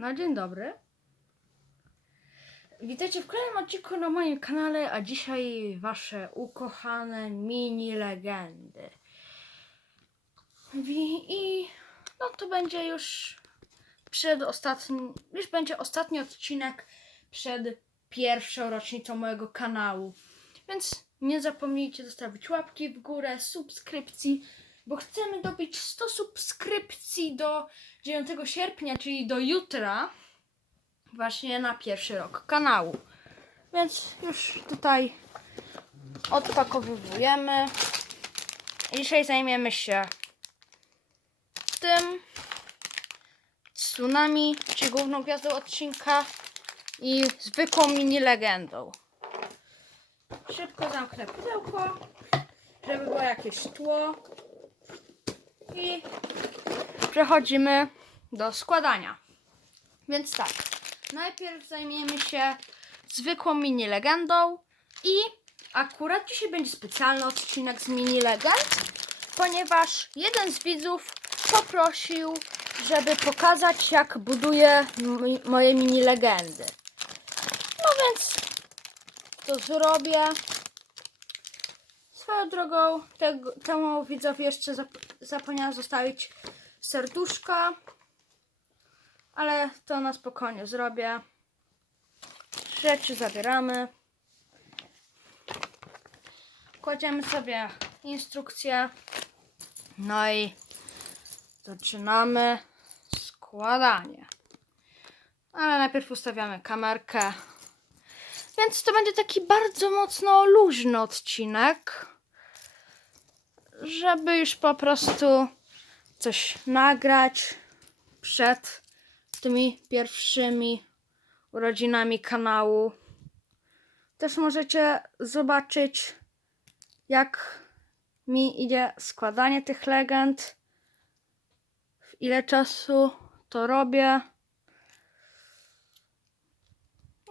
No dzień dobry. Witajcie w kolejnym odcinku na moim kanale, a dzisiaj wasze ukochane mini legendy. I, no to będzie już przed ostatnim, już będzie ostatni odcinek przed pierwszą rocznicą mojego kanału. Więc nie zapomnijcie zostawić łapki w górę, subskrypcji, bo chcemy dobić 100 subskrypcji do 9 sierpnia, czyli do jutra, właśnie na pierwszy rok kanału. Więc już tutaj odpakowujemy. Dzisiaj zajmiemy się tym tsunami, czyli główną gwiazdą odcinka i zwykłą mini legendą. Szybko zamknę pudełko, żeby było jakieś tło. I przechodzimy do składania. Więc tak, najpierw zajmiemy się zwykłą mini legendą i akurat dzisiaj będzie specjalny odcinek z mini legend, ponieważ jeden z widzów poprosił, żeby pokazać jak buduję moje mini legendy. No więc to zrobię. Swoją drogą tego, temu widzowi jeszcze zap, zapomniałam zostawić serduszka, ale to na spokojnie zrobię. Rzeczy zabieramy. Kładziemy sobie instrukcję. No i zaczynamy składanie. Ale najpierw ustawiamy kamerkę. Więc to będzie taki bardzo mocno luźny odcinek, żeby już po prostu coś nagrać przed tymi pierwszymi urodzinami kanału. Też możecie zobaczyć, jak mi idzie składanie tych legend, w ile czasu to robię.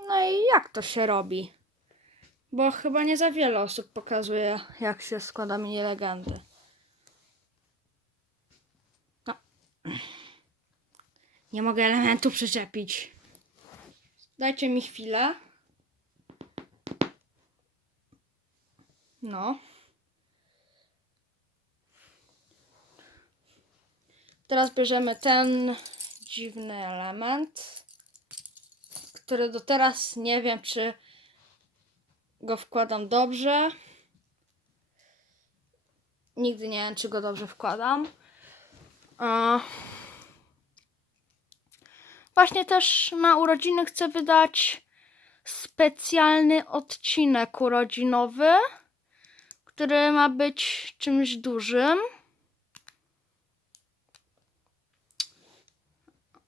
No i jak to się robi? Bo chyba nie za wiele osób pokazuje, jak się składa mini legendy. No. Nie mogę elementu przyczepić. Dajcie mi chwilę. No. Teraz bierzemy ten dziwny element który do teraz nie wiem, czy go wkładam dobrze. Nigdy nie wiem, czy go dobrze wkładam. A... Właśnie też na urodziny chcę wydać specjalny odcinek urodzinowy, który ma być czymś dużym.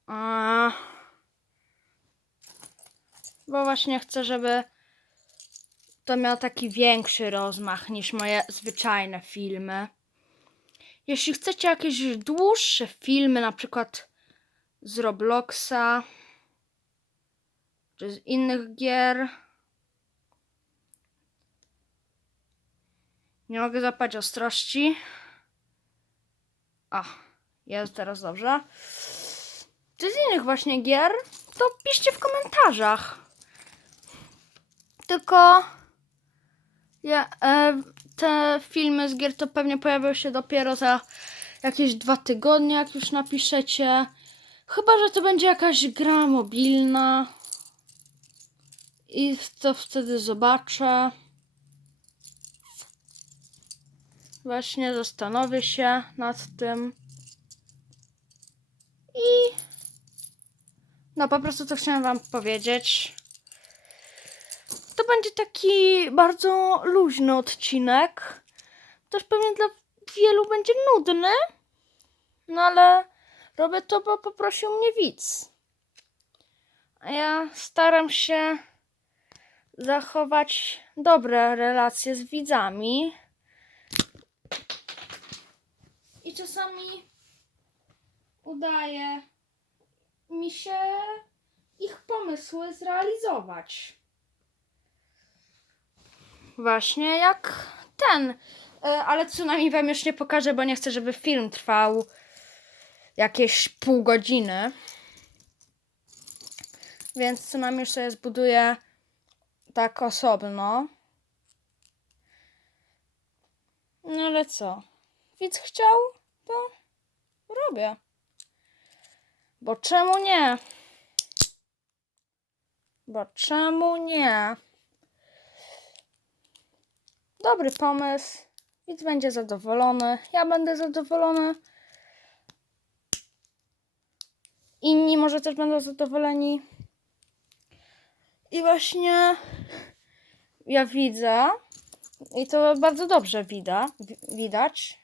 A bo właśnie chcę, żeby to miało taki większy rozmach niż moje zwyczajne filmy. Jeśli chcecie jakieś dłuższe filmy, na przykład z Robloxa czy z innych gier, nie mogę zapać ostrości. A, jest teraz dobrze. Czy z innych właśnie gier, to piszcie w komentarzach. Tylko ja, e, te filmy z gier to pewnie pojawią się dopiero za jakieś dwa tygodnie, jak już napiszecie. Chyba, że to będzie jakaś gra mobilna. I to wtedy zobaczę. Właśnie zastanowię się nad tym. I no po prostu to chciałam wam powiedzieć. To będzie taki bardzo luźny odcinek. Też pewnie dla wielu będzie nudny. No ale robię to, bo poprosił mnie widz. A ja staram się zachować dobre relacje z widzami. I czasami udaje mi się ich pomysły zrealizować. Właśnie jak ten. E, Ale tsunami wam już nie pokażę, bo nie chcę, żeby film trwał jakieś pół godziny. Więc najmniej już sobie zbuduję tak osobno. No ale co? Widz chciał, to robię. Bo czemu nie? Bo czemu nie? Dobry pomysł. Widz będzie zadowolony. Ja będę zadowolony. Inni może też będą zadowoleni. I właśnie ja widzę, i to bardzo dobrze widać, widać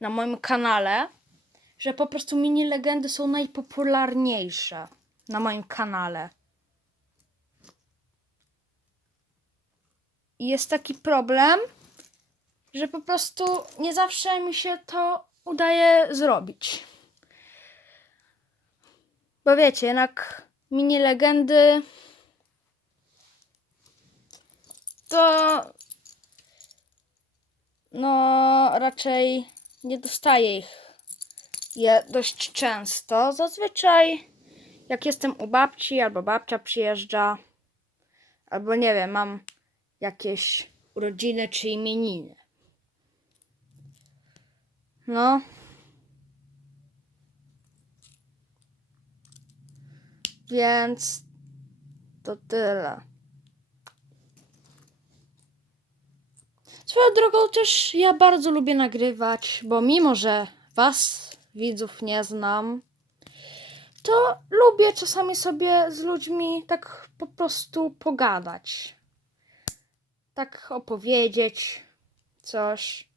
na moim kanale, że po prostu mini legendy są najpopularniejsze na moim kanale. Jest taki problem, że po prostu nie zawsze mi się to udaje zrobić. Bo wiecie, jednak mini legendy to no raczej nie dostaję ich je dość często. Zazwyczaj jak jestem u babci albo babcia przyjeżdża albo nie wiem, mam jakieś urodziny czy imieniny. No. Więc to tyle. Swoją drogą też ja bardzo lubię nagrywać, bo mimo, że was, widzów, nie znam, to lubię czasami sobie z ludźmi tak po prostu pogadać. Tak opowiedzieć coś.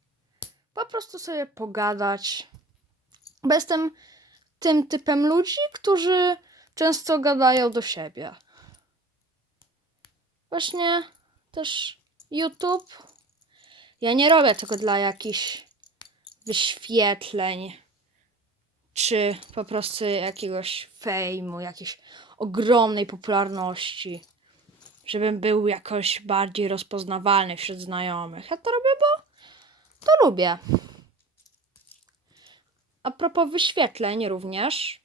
Po prostu sobie pogadać. Bo jestem tym typem ludzi, którzy często gadają do siebie. Właśnie też YouTube. Ja nie robię tego dla jakichś wyświetleń, czy po prostu jakiegoś fejmu, jakiejś ogromnej popularności, żebym był jakoś bardziej rozpoznawalny wśród znajomych. Ja to robię, bo to lubię. A propos wyświetleń również,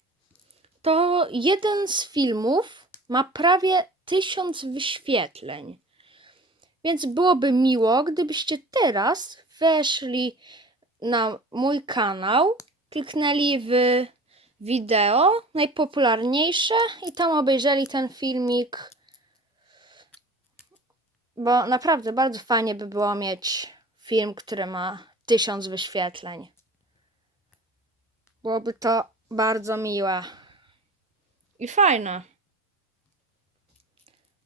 to jeden z filmów ma prawie tysiąc wyświetleń. Więc byłoby miło, gdybyście teraz weszli na mój kanał, kliknęli w wideo najpopularniejsze i tam obejrzeli ten filmik. Bo naprawdę bardzo fajnie by było mieć film, który ma tysiąc wyświetleń. Byłoby to bardzo miłe i fajne.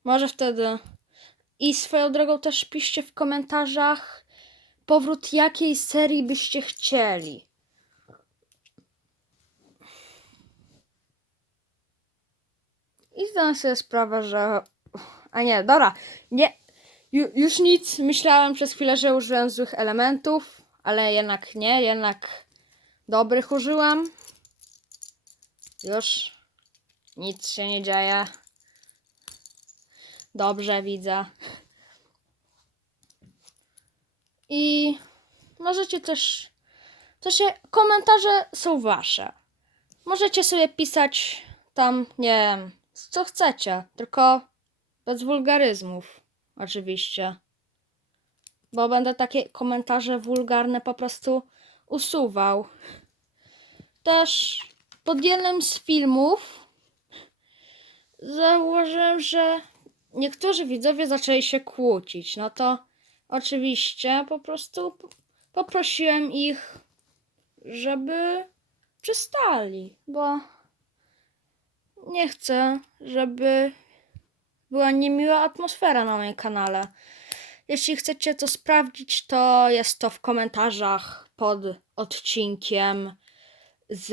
Może wtedy. I swoją drogą też piszcie w komentarzach powrót jakiej serii byście chcieli. I zdam sobie sprawę, że. A nie, dobra. Nie. Ju, już nic. Myślałem przez chwilę, że użyłem złych elementów, ale jednak nie, jednak dobrych użyłem. Już nic się nie dzieje. Dobrze widzę. I możecie też. To się komentarze są wasze. Możecie sobie pisać tam, nie wiem, co chcecie, tylko bez wulgaryzmów, oczywiście. Bo będę takie komentarze wulgarne po prostu usuwał. Też pod jednym z filmów zauważyłem, że niektórzy widzowie zaczęli się kłócić. No to oczywiście po prostu poprosiłem ich, żeby przestali, bo nie chcę, żeby była niemiła atmosfera na moim kanale. Jeśli chcecie to sprawdzić, to jest to w komentarzach pod odcinkiem z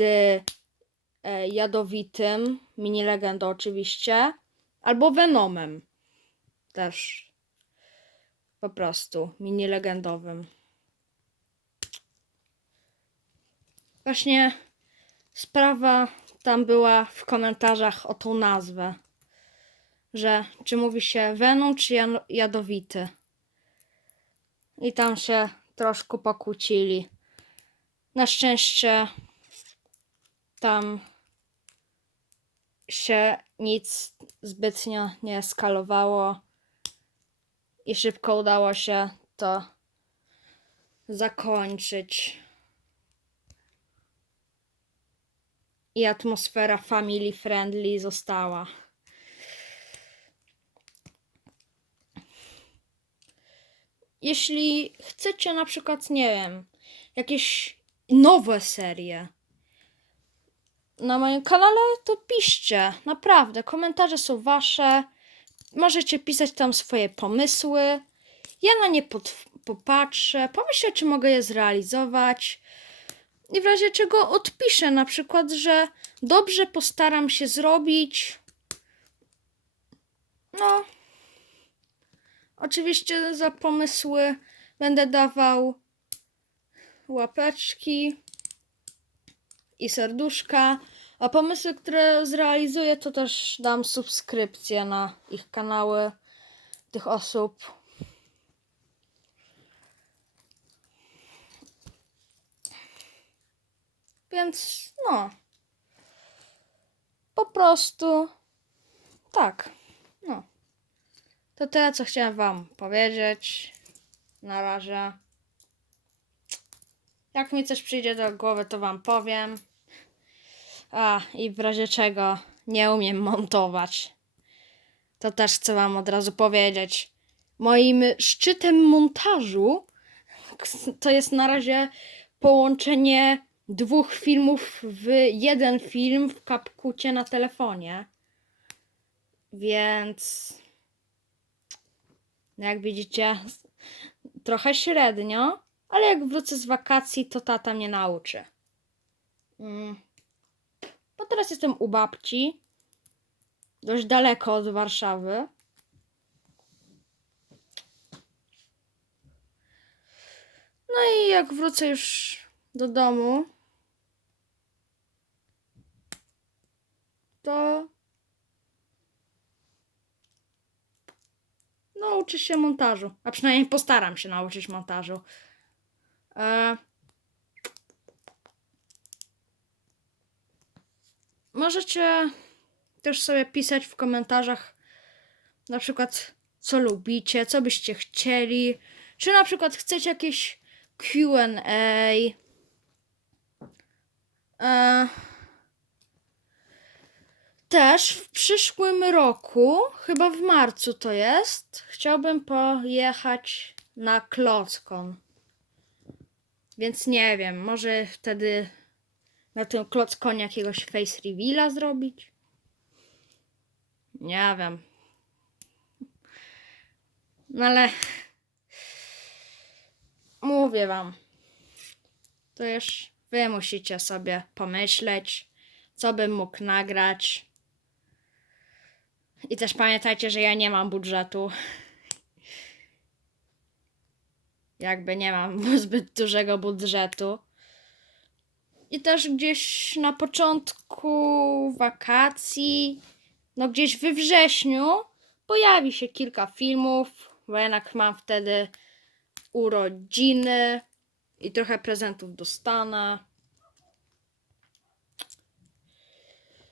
e, jadowitym, mini legendą oczywiście, albo Venomem też. Po prostu, mini legendowym. Właśnie sprawa tam była w komentarzach o tą nazwę. Że czy mówi się Venom, czy jadowity. I tam się troszkę pokłócili. Na szczęście tam się nic zbytnio nie skalowało i szybko udało się to zakończyć. I atmosfera family friendly została. Jeśli chcecie na przykład, nie wiem, jakieś nowe serie na moim kanale, to piszcie. Naprawdę, komentarze są wasze. Możecie pisać tam swoje pomysły. Ja na nie popatrzę, pomyślę, czy mogę je zrealizować. I w razie czego odpiszę na przykład, że dobrze postaram się zrobić. No. Oczywiście za pomysły będę dawał łapeczki i serduszka. A pomysły, które zrealizuję, to też dam subskrypcję na ich kanały tych osób. Więc no. Po prostu tak. To tyle, co chciałem Wam powiedzieć. Na razie. Jak mi coś przyjdzie do głowy, to Wam powiem. A, i w razie czego nie umiem montować. To też chcę Wam od razu powiedzieć. Moim szczytem montażu to jest na razie połączenie dwóch filmów w jeden film w kapkucie na telefonie. Więc jak widzicie, trochę średnio, ale jak wrócę z wakacji, to tata mnie nauczy. Mm. Bo teraz jestem u babci, dość daleko od Warszawy. No i jak wrócę już do domu, to nauczy się montażu. A przynajmniej postaram się nauczyć montażu. E... Możecie też sobie pisać w komentarzach na przykład co lubicie, co byście chcieli, czy na przykład chcecie jakieś Q&A. E... Też w przyszłym roku, chyba w marcu to jest, chciałbym pojechać na Klockon. Więc nie wiem, może wtedy na tym Klockonie jakiegoś face reveala zrobić? Nie wiem. No ale mówię wam, to już wy musicie sobie pomyśleć, co bym mógł nagrać. I też pamiętajcie, że ja nie mam budżetu. Jakby nie mam zbyt dużego budżetu. I też gdzieś na początku wakacji, no gdzieś we wrześniu, pojawi się kilka filmów, bo jednak mam wtedy urodziny i trochę prezentów dostanę.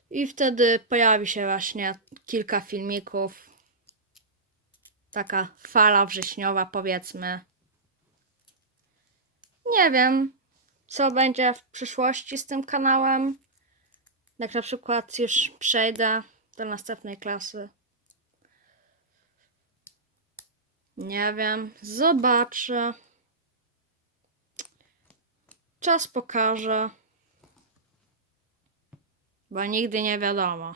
I wtedy pojawi się właśnie kilka filmików. Taka fala wrześniowa, powiedzmy. Nie wiem, co będzie w przyszłości z tym kanałem. Jak na przykład już przejdę do następnej klasy. Nie wiem, zobaczę. Czas pokaże. Bo nigdy nie wiadomo.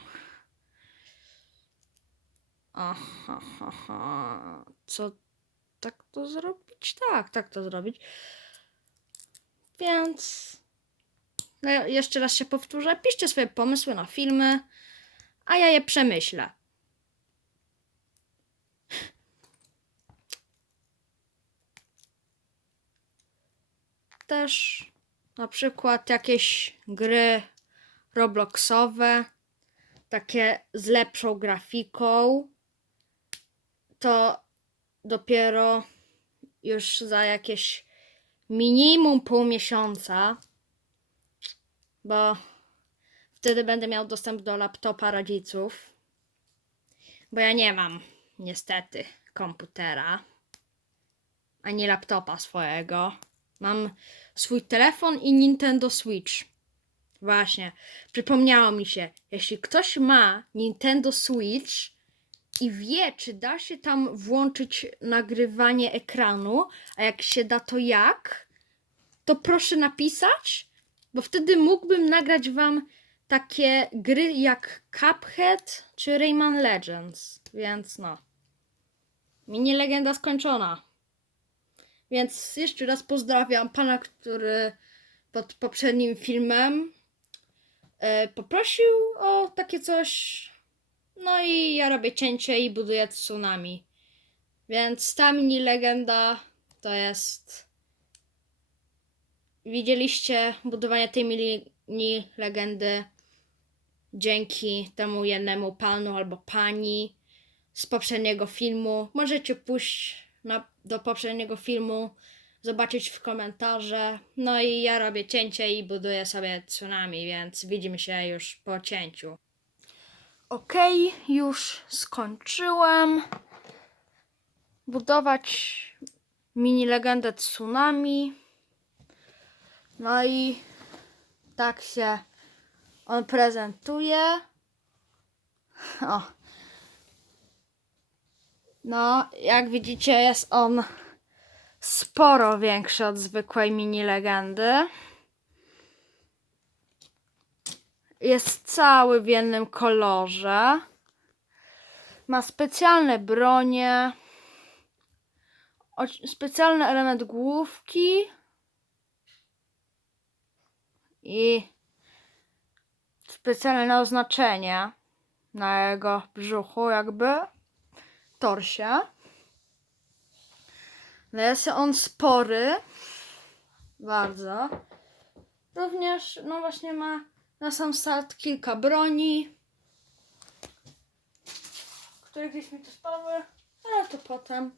Aha, ha, ha. Co tak to zrobić? Tak, tak to zrobić. Więc no, jeszcze raz się powtórzę. Piszcie swoje pomysły na filmy, a ja je przemyślę. Też na przykład jakieś gry Robloxowe, takie z lepszą grafiką, to dopiero już za jakieś minimum pół miesiąca, bo Wtedy będę miał dostęp do laptopa rodziców. Bo ja nie mam, niestety, komputera. Ani laptopa swojego. Mam swój telefon i Nintendo Switch. Właśnie, przypomniało mi się, jeśli ktoś ma Nintendo Switch i wie, czy da się tam włączyć nagrywanie ekranu, a jak się da, to jak, to proszę napisać, bo wtedy mógłbym nagrać wam takie gry jak Cuphead czy Rayman Legends, więc no. Mini legenda skończona. Więc jeszcze raz pozdrawiam pana, który pod poprzednim filmem poprosił o takie coś. No i ja robię cięcie i buduję tsunami. Więc ta mini legenda to jest. Widzieliście budowanie tej mini legendy dzięki temu jednemu panu albo pani z poprzedniego filmu. Możecie pójść na, do poprzedniego filmu, zobaczyć w komentarze. No i ja robię cięcie i buduję sobie tsunami, więc widzimy się już po cięciu. Okej, już skończyłem budować mini legendę tsunami. No i tak się on prezentuje. O. No, jak widzicie, jest on sporo większy od zwykłej mini legendy. Jest cały w jednym kolorze. Ma specjalne bronie. Specjalny element główki. I specjalne oznaczenie na jego brzuchu, jakby torsie. No jest on spory. Bardzo. Również, no właśnie ma na sam start kilka broni, które gdzieś mi tu spadły, ale to potem.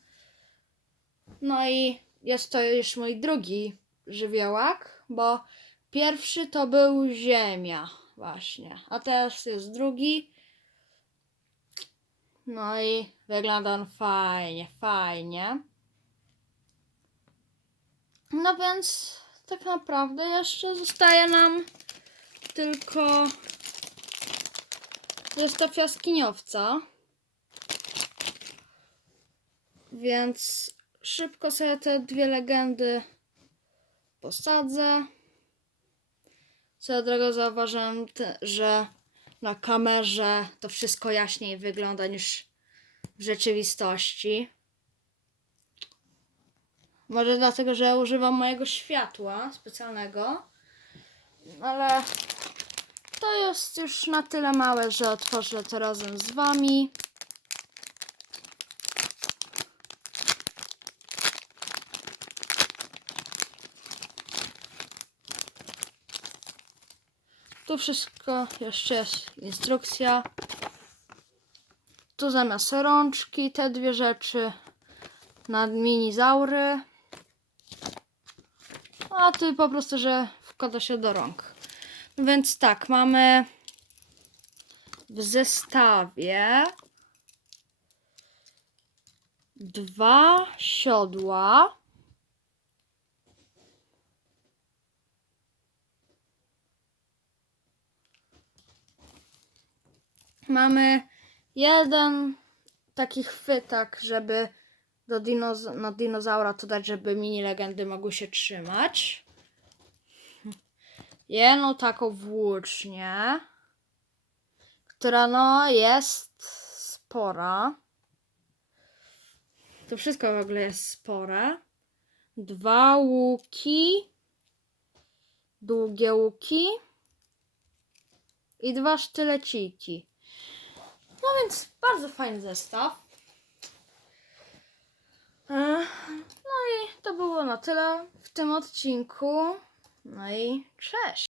No i jest to już mój drugi żywiołak, bo pierwszy to był ziemia, właśnie, a teraz jest drugi. No i wygląda on fajnie, fajnie. No więc tak naprawdę jeszcze zostaje nam tylko zestaw jaskiniowca. Więc szybko sobie te dwie legendy posadzę. Co drogą zauważyłem, że na kamerze to wszystko jaśniej wygląda niż w rzeczywistości. Może dlatego, że używam mojego światła specjalnego. Ale to jest już na tyle małe, że otworzę to razem z wami. Tu wszystko, jeszcze jest instrukcja. Tu zamiast rączki te dwie rzeczy na minizaury. A tu po prostu, że wkłada się do rąk. Więc tak, mamy w zestawie dwa siodła. Mamy jeden taki chwytak, żeby do dinoz- na dinozaura to dać, żeby mini legendy mogły się trzymać. Jedną taką włócznię, która no jest spora. To wszystko w ogóle jest spore. Dwa łuki, długie łuki i dwa sztyleciki. No więc bardzo fajny zestaw. No i to było na tyle w tym odcinku. No i cześć.